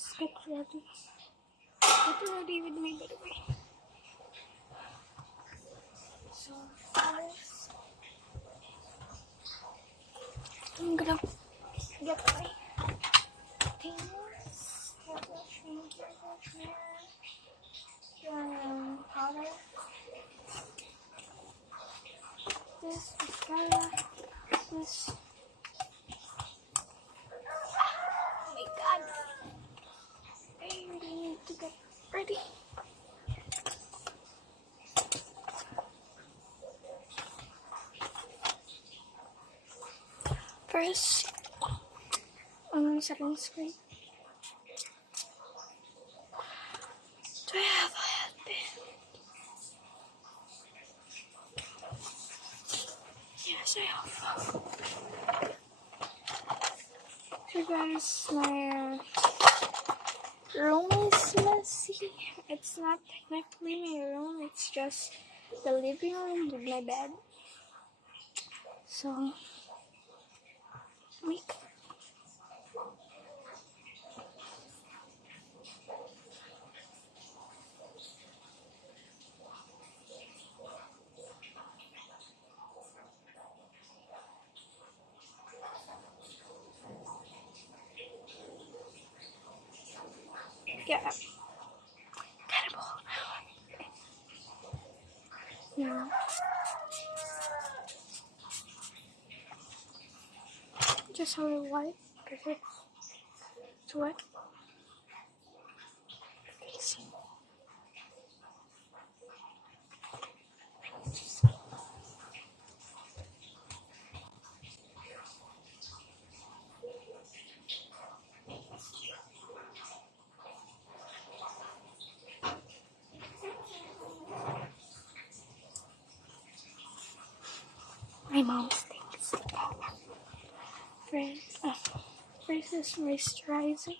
let's get ready. Get ready with me, by the way. So first, I'm gonna get my things. Hairbrush, powder. This mascara. This. Oh my god! I really need to get ready. First, I'm gonna set on the screen. Do I have a headband? Yes, I have. So guys, my room is messy. It's not technically my room, it's just the living room with my bed. So, week. Yeah. Cannibal. Yeah. Just a little white because it's wet. See. My mom stinks. First is moisturizing.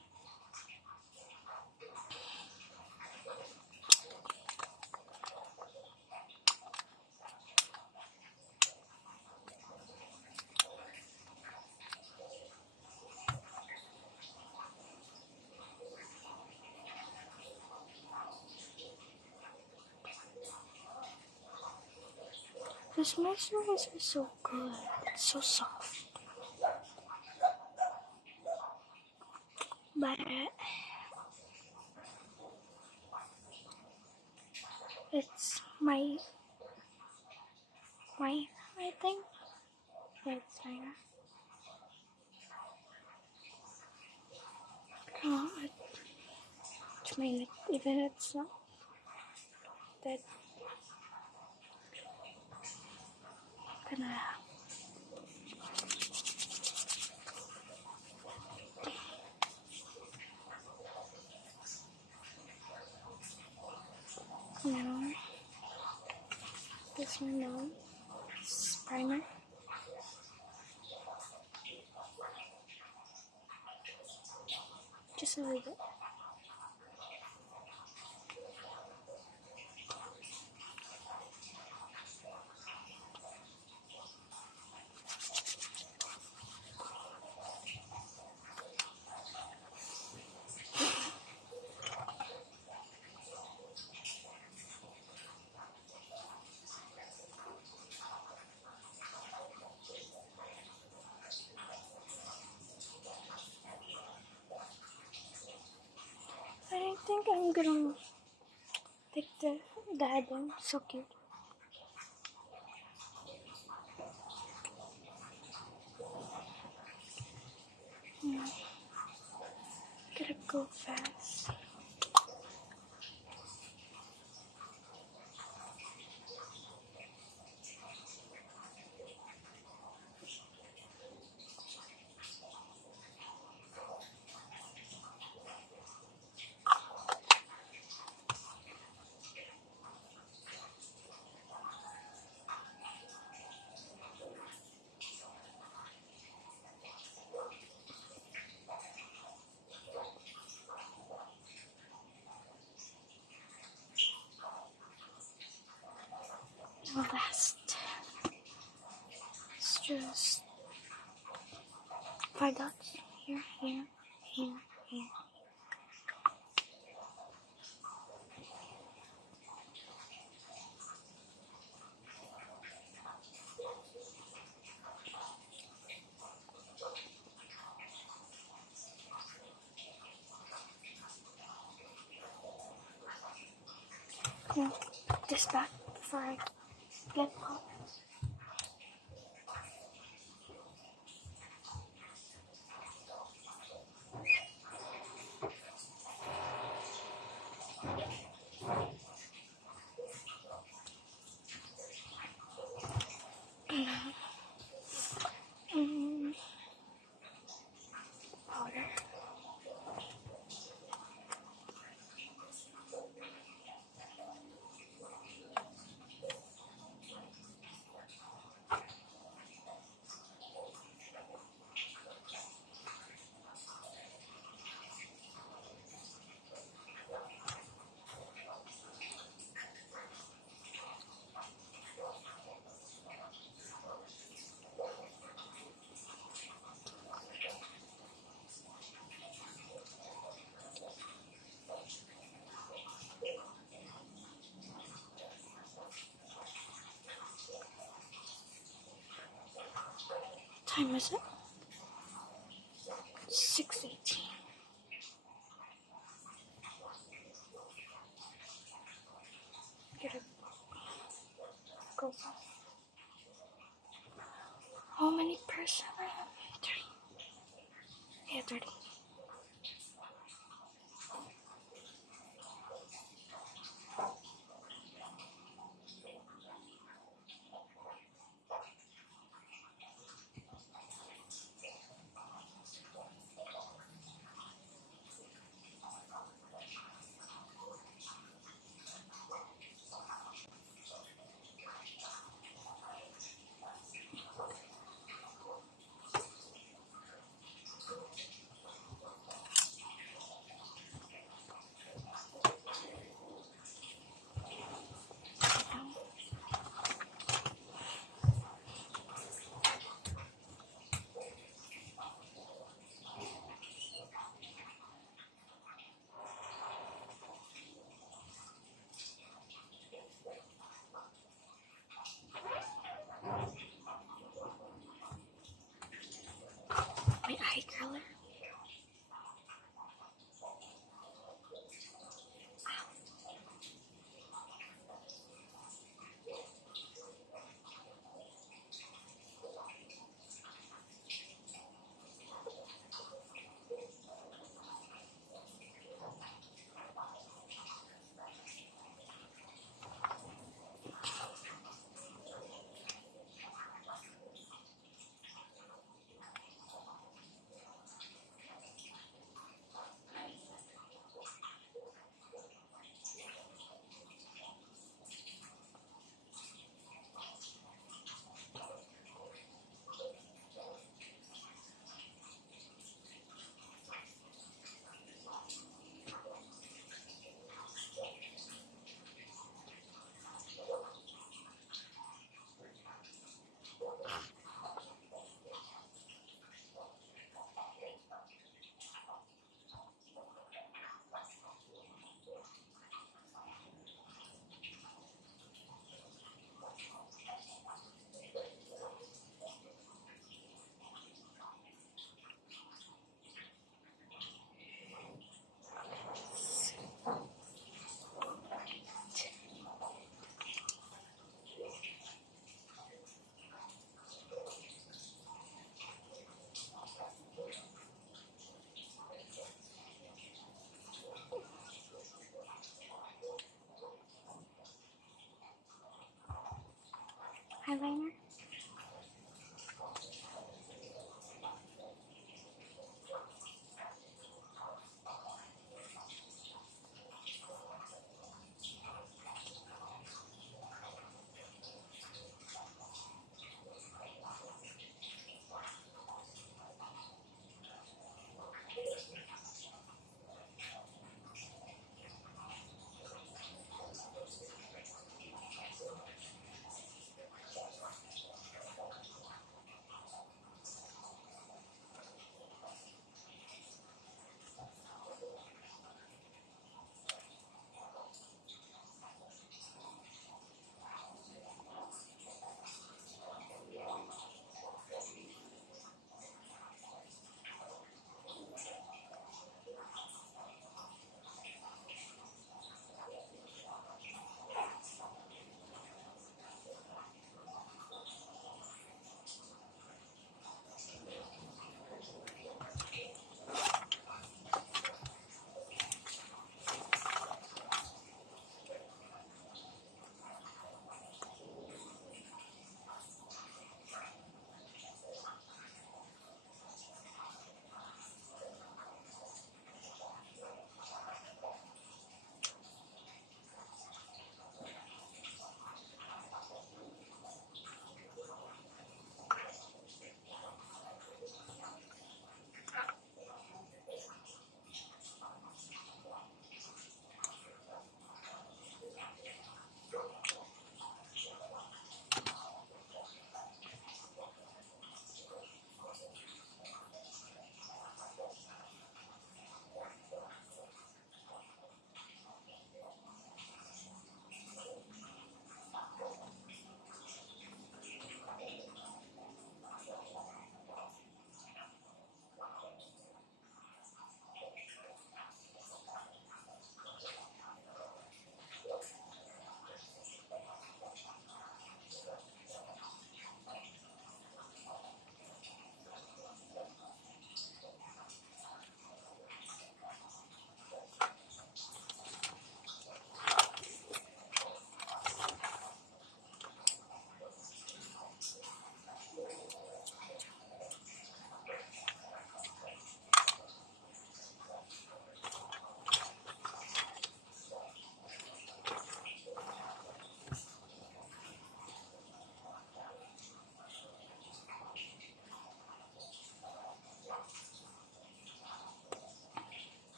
This moisturizer is so good. It's so soft. But it's my I think. It's like it's mine, even it's not that gonna. No, this one no. It's primer. Just a little bit. I think I'm gonna take the headband. So cute. Gotta go fast. The last. It's just 5 dots. Here, here, here, here. this back before I get home. Powder. Time is it? 6:18. Get a go. How many percent I have? 30. Yeah, 30.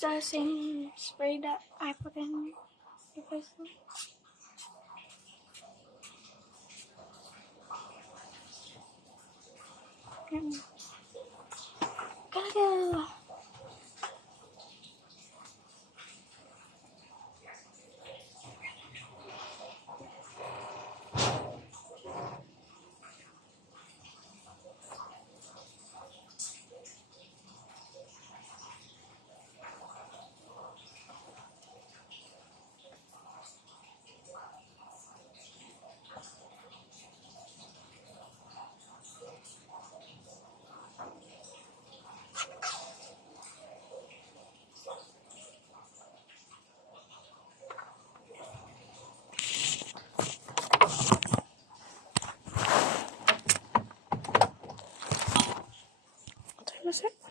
the same spray that I put in previously. Gotta go. What time is it?